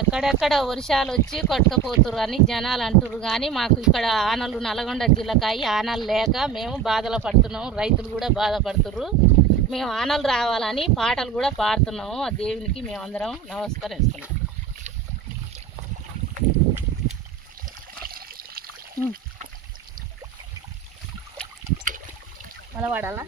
ఎక్కడెక్కడ వర్షాలు వచ్చి కొట్టుకుపోతురు అని జనాలు అంటున్నారు. కానీ మాకు ఇక్కడ ఆనలు నల్గొండ జిల్లాకాయి ఆనలు లేక మేము బాధలు పడుతున్నాము. రైతులు కూడా బాధపడుతున్నారు. మేము ఆనలు రావాలని పాటలు కూడా పాడుతున్నాము. ఆ దేవునికి మేమందరం నమస్కరిస్తున్నాం. మలవాడాలా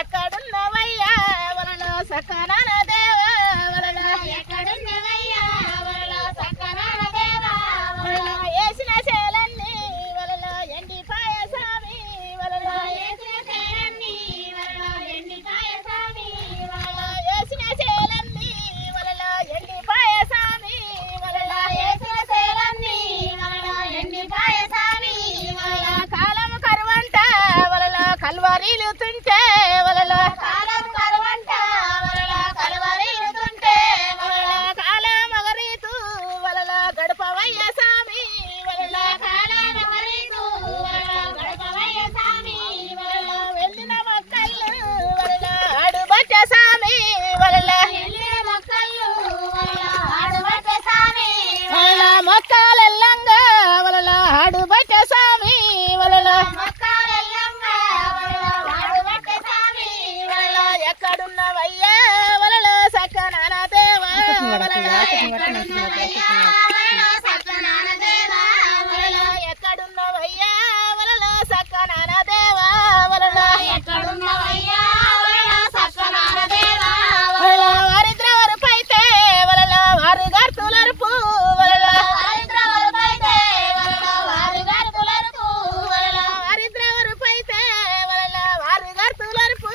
ఎక్కడున్నవయ్యా వలలో సక్కనాన దేవా వలలో ఎక్కడున్నవయ్యా వలలో సక్కనాన దేవా వలలో వేసిన చేలన్నీ వలలో ఎండిపాయ స్వామి వలలో వేసిన చేలన్నీ వలలో ఎండిపాయ స్వామి వలలో వేసిన చేలన్నీ వలలో ఎండిపాయ స్వామి వలలో వేసిన చేలన్నీ వలలో ఎండిపాయ స్వామి వలలో కాలం కరువంట వలలో కల్వరీలు తుంటే ఎక్కడున్నవయ్యా వలలో సక్కనాన దేవా ఎక్కడున్నవయ్యా వలలో సక్కనాన దేవా వలలో ఎక్కడున్నవయ్యా వలలో సక్కనాన దేవా వలలో వారిద్రవరపైతే వలలో వారు గర్తులరుపు వలలో వారిద్రవరపైతే వలలో వారు గర్తులరుపు వలలో వారిద్రవరపైతే వలలో వారు గర్తులరుపు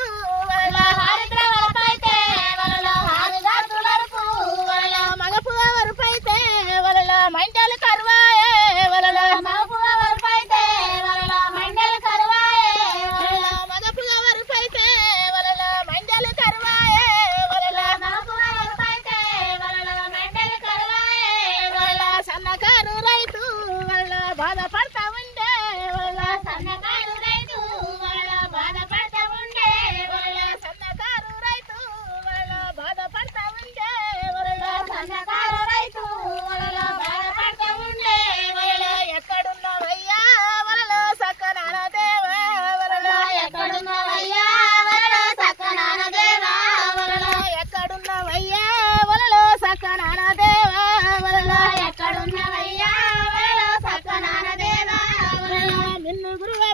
వలలో వారిద్రవరపైతే వలలో వారు గర్తులరుపు వలలో మగపువరపైతే వలలో మంటలు కరువాయే వలలో మగపువరపైతే వలలో మంటలు కరువాయే వలలో మగపువరపైతే వలలో మంటలు కరువాయే వలలో మగపువరపైతే వలలో మంటలు కరువాయే వలలో సన్నకారు రైతు వలలో బాధపడతా ఉండే వలలో సన్నకారు రైతు వలలో బాధపడతా ఉండే వలలో సన్నకారు రైతు వలలో బాధపడతా ఉండే వలలో సన్నకారు రైతు వలలో బాధపడతా ఉండే వలలో ఎక్కడున్నవయ్యా వలలో సక్కనాన దేవా వలలో ఎక్కడున్నవయ్యా వలలో సక్కనాన దేవా వలలో ఎక్కడున్నవయ్యా వలలో సక్కనాన దేవా వలలో ఎక్కడున్నవయ్యా వలలో సక్కనాన దేవా వలలో నిన్ను గురువా